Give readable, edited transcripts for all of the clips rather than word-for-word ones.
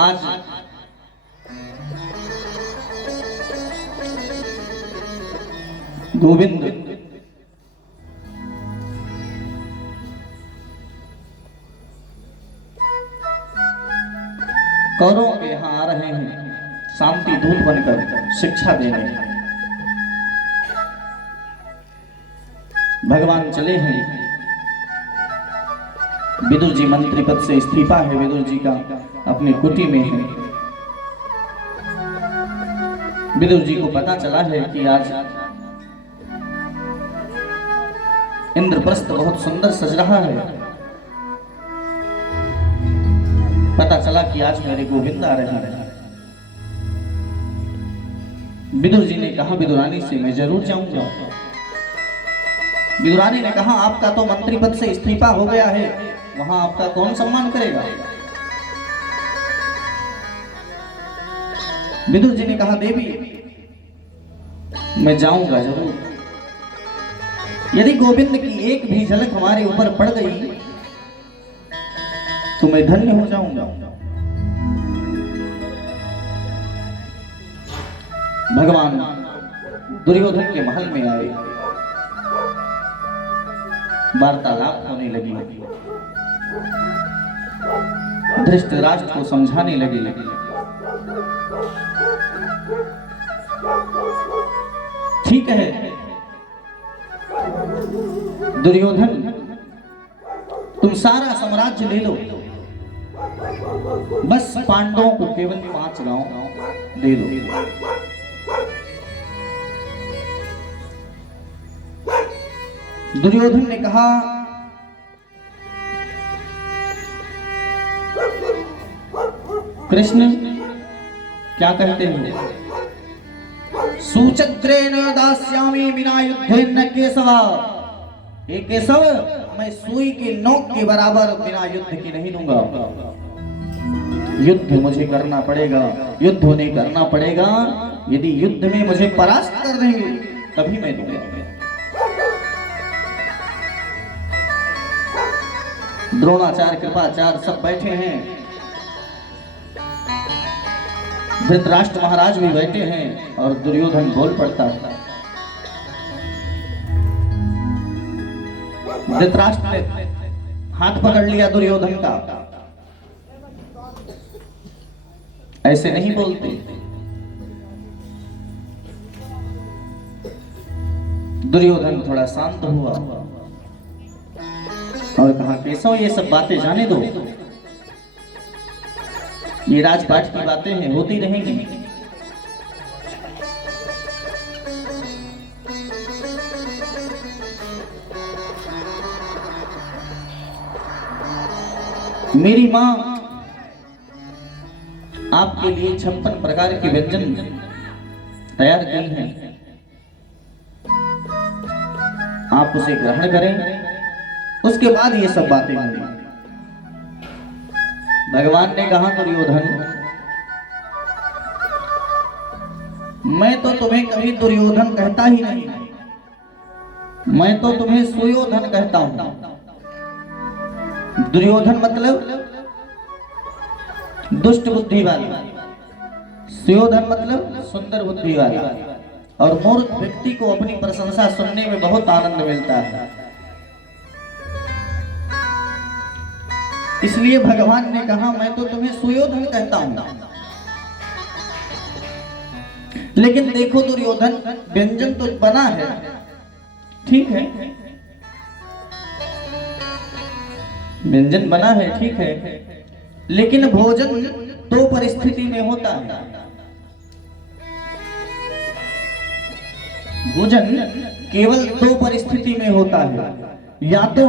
आज गोविंद कौरवों के यहाँ आ रहे हैं शांति दूत बनकर शिक्षा देने। भगवान चले हैं। विदुर जी मंत्री पद से इस्तीफा है विदुर जी का, अपनी कुटी में है। विदुर जी को पता चला है कि आज इंद्रप्रस्थ बहुत सुंदर सज रहा है। पता चला कि आज मेरे गोविंद आ रहे हैं। विदुर जी ने कहा विदुरानी से मैं जरूर जाऊंगा। विदुरानी ने कहा आपका तो मंत्री पद से इस्तीफा हो गया है, वहां आपका कौन सम्मान करेगा। विदुर जी ने कहा देवी मैं जाऊंगा जरूर। यदि गोविंद की एक भी झलक हमारे ऊपर पड़ गई तो मैं धन्य हो जाऊंगा। भगवान दुर्योधन के महल में आए। वार्तालाप होने लगी। धृतराष्ट्र को समझाने लगे। ठीक है दुर्योधन तुम सारा साम्राज्य ले लो, बस पांडवों को केवल 5 गांव दे दो। दुर्योधन ने कहा कृष्ण क्या कहते हो। सूचक्रेण दास्यामि विना युद्धेन केशव। हे केशव मैं सुई की नोक के बराबर बिना युद्ध की नहीं दूंगा। युद्ध मुझे करना पड़ेगा, युद्ध उन्हें करना पड़ेगा। यदि युद्ध में मुझे परास्त कर देंगे तभी मैं दूंगा। द्रोणाचार्य कृपाचार्य सब बैठे हैं। धृतराष्ट्र महाराज भी बैठे हैं और दुर्योधन बोल पड़ता है। धृतराष्ट्र ने हाथ पकड़ लिया दुर्योधन का। ऐसे नहीं बोलते। दुर्योधन थोड़ा शांत हुआ और कहा केशव ये सब बातें जाने दो, ये राजपाट की बातें हैं, होती रहेंगी। मेरी मां आपके लिए 56 प्रकार के व्यंजन तैयार किए हैं, आप उसे ग्रहण करें, उसके बाद ये सब बातें होंगी। भगवान ने कहा दुर्योधन मैं तो तुम्हें कभी दुर्योधन कहता ही नहीं, मैं तो तुम्हें सुयोधन कहता हूं। दुर्योधन मतलब दुष्ट बुद्धि वाला, सुयोधन मतलब सुंदर बुद्धि वाला। और मूर्ख व्यक्ति को अपनी प्रशंसा सुनने में बहुत आनंद मिलता है। इसलिए भगवान ने कहा मैं तो तुम्हें सुयोधन कहता हूं। लेकिन देखो दुर्योधन व्यंजन तो बना है, ठीक है, व्यंजन बना है, ठीक है, लेकिन भोजन 2 परिस्थिति में होता है। भोजन केवल 2 परिस्थिति में होता है। या तो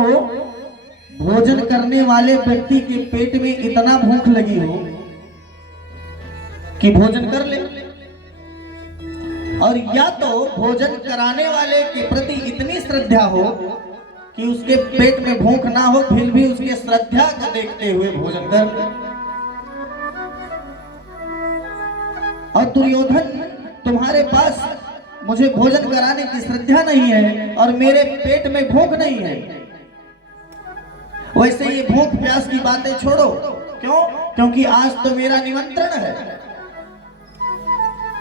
भोजन करने वाले व्यक्ति के पेट में इतना भूख लगी हो कि भोजन कर ले, और या तो भोजन कराने वाले के प्रति इतनी श्रद्धा हो कि उसके पेट में भूख ना हो फिर भी उसके श्रद्धा को देखते हुए भोजन कर। और दुर्योधन तुम्हारे पास मुझे भोजन कराने की श्रद्धा नहीं है और मेरे पेट में भूख नहीं है। वैसे ये भूख प्यास की बातें छोड़ो, क्यों? क्योंकि आज तो मेरा निमंत्रण है।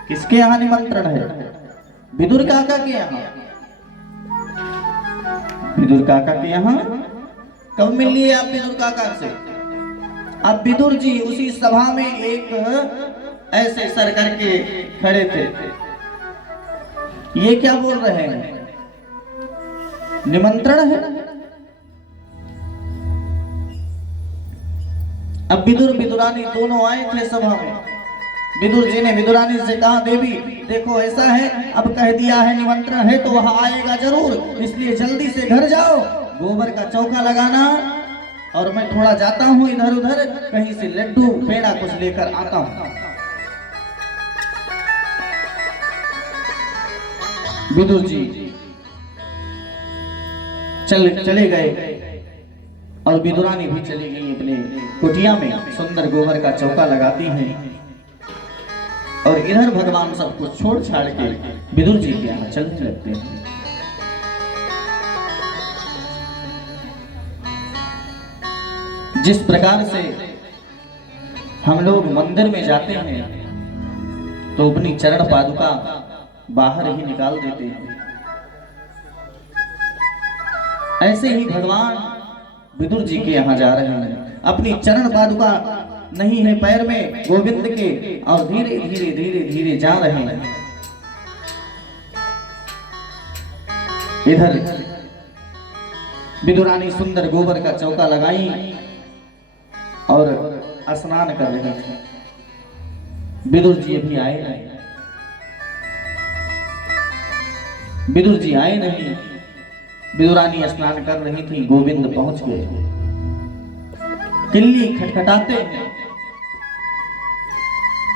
किसके यहाँ निमंत्रण है? विदुर काका के यहाँ। विदुर काका के यहाँ कब मिल लिए आप विदुर काका से? अब विदुर जी उसी सभा में एक ऐसे सर करके खड़े थे। ये क्या बोल रहे हैं? निमंत्रण है। अब विदुर विदुरानी दोनों आए थे सभा में। विदुर जी ने विदुरानी से कहा, देवी देखो ऐसा है, अब कह दिया है निमंत्रण है तो वह आएगा जरूर, इसलिए जल्दी से घर जाओ, गोबर का चौका लगाना, और मैं थोड़ा जाता हूँ इधर उधर, कहीं से लड्डू पेड़ा कुछ लेकर आता हूँ। विदुर जी चले गए और विदुरानी भी चली गई अपने कुटिया में, सुंदर गोबर का चौका लगाती हैं और इधर भगवान सब कुछ छोड़ छाड़ के विदुर जी के यहाँ चलने लगते हैं। जिस प्रकार से हम लोग मंदिर में जाते हैं तो अपनी चरण पादुका बाहर ही निकाल देते हैं, ऐसे ही भगवान विदुर जी के यहाँ जा रहे हैं। अपनी चरण पादुका नहीं है पैर में गोविंद के, और धीरे धीरे धीरे धीरे जा रहे हैं। इधर विदुरानी सुंदर गोबर का चौका लगाई और स्नान कर रहे थे। विदुर जी अभी आए नहीं। विदुर जी आए नहीं। विदुरानी स्नान कर रही थी, गोविंद पहुंच गए। किल्ली खटखटाते हैं,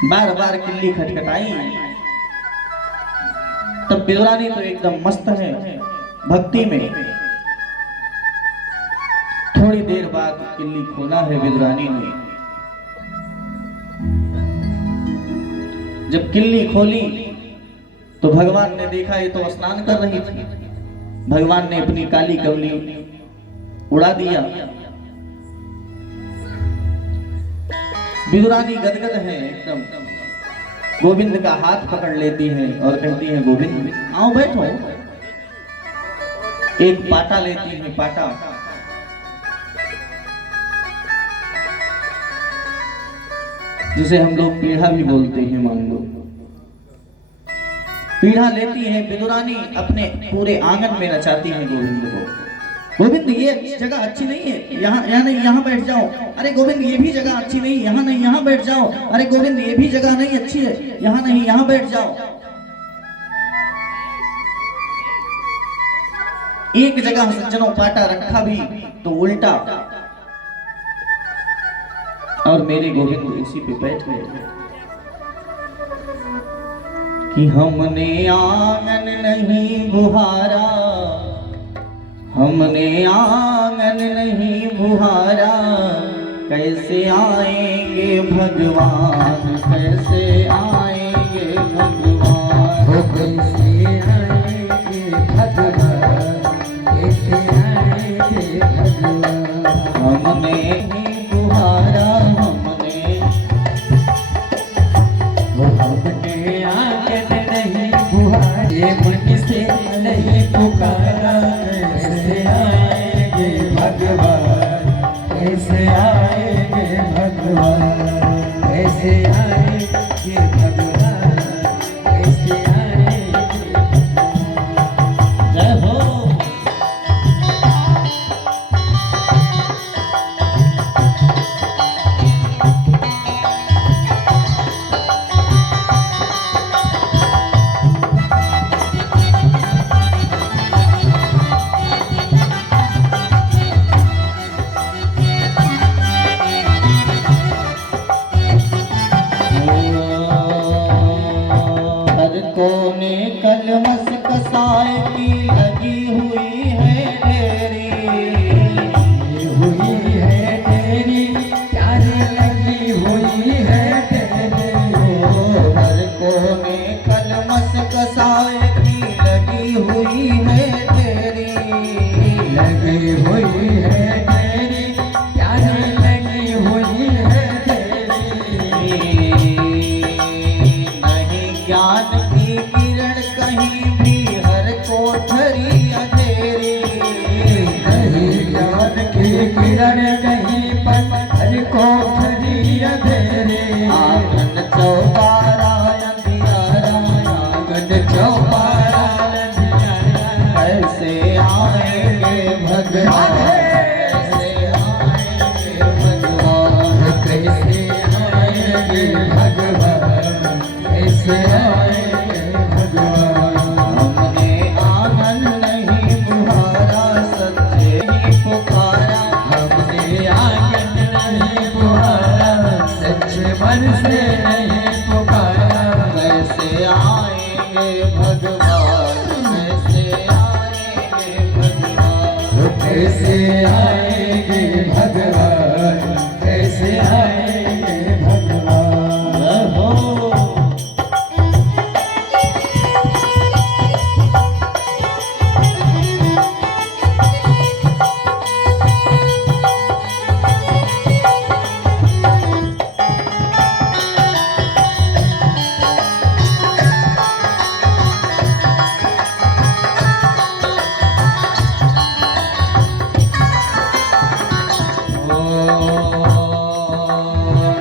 बार बार किल्ली खटखटाई। तब विदुरानी तो एकदम मस्त है भक्ति में। थोड़ी देर बाद किल्ली खोला है विदुरानी ने। जब किल्ली खोली तो भगवान ने देखा ये तो स्नान कर रही थी। भगवान ने अपनी काली कमली उड़ा दिया। विदुरानी गदगद है एकदम, गोविंद का हाथ पकड़ लेती है और कहती है, गोविंद आओ बैठो। एक पाटा लेती है, पाटा जिसे हम लोग पीढ़ा भी बोलते हैं, मान लो पीढ़ा लेती है विदुरानी, अपने पूरे आंगन में नचाती है गोविंद को। गोविंद ये जगह अच्छी नहीं है, यहाँ नहीं, यहाँ बैठ जाओ। अरे गोविंद ये भी जगह अच्छी नहीं, यहाँ नहीं, यहाँ बैठ जाओ। अरे गोविंद ये भी जगह नहीं अच्छी है, यहाँ नहीं, यहाँ बैठ जाओ। एक जगह सज्जनों पाटा रखा भी तो उल्टा, और मेरे गोविंद उसी पे बैठ गए कि हमने आंगन नहीं बुहारा, हमने आंगन नहीं बुहारा, कैसे आएंगे भगवान, कैसे आएंगे भगवान, कैसे आएंगे भगवान, कैसे आएंगे भगवान। हमने नहीं बुहारा, हमने आंगन नहीं बुहारे, मन से नहीं पुकारा, कैसे आएंगे भगवान, कैसे आएंगे भगवान, कैसे आएंगे भगवान, कैसे आएंगे। जय हो। से नहीं पुकारा, कैसे आएंगे भगवान, कैसे आएंगे भगवान, कैसे आएंगे भगवान, कैसे आएंगे भगवान। हो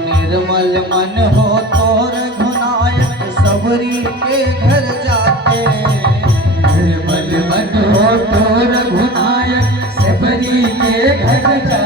निर्मल मन हो तो रघुनायक सबरी के घर जाते, निर्मल मन हो तो रघुनायक सबरी के घर जाते,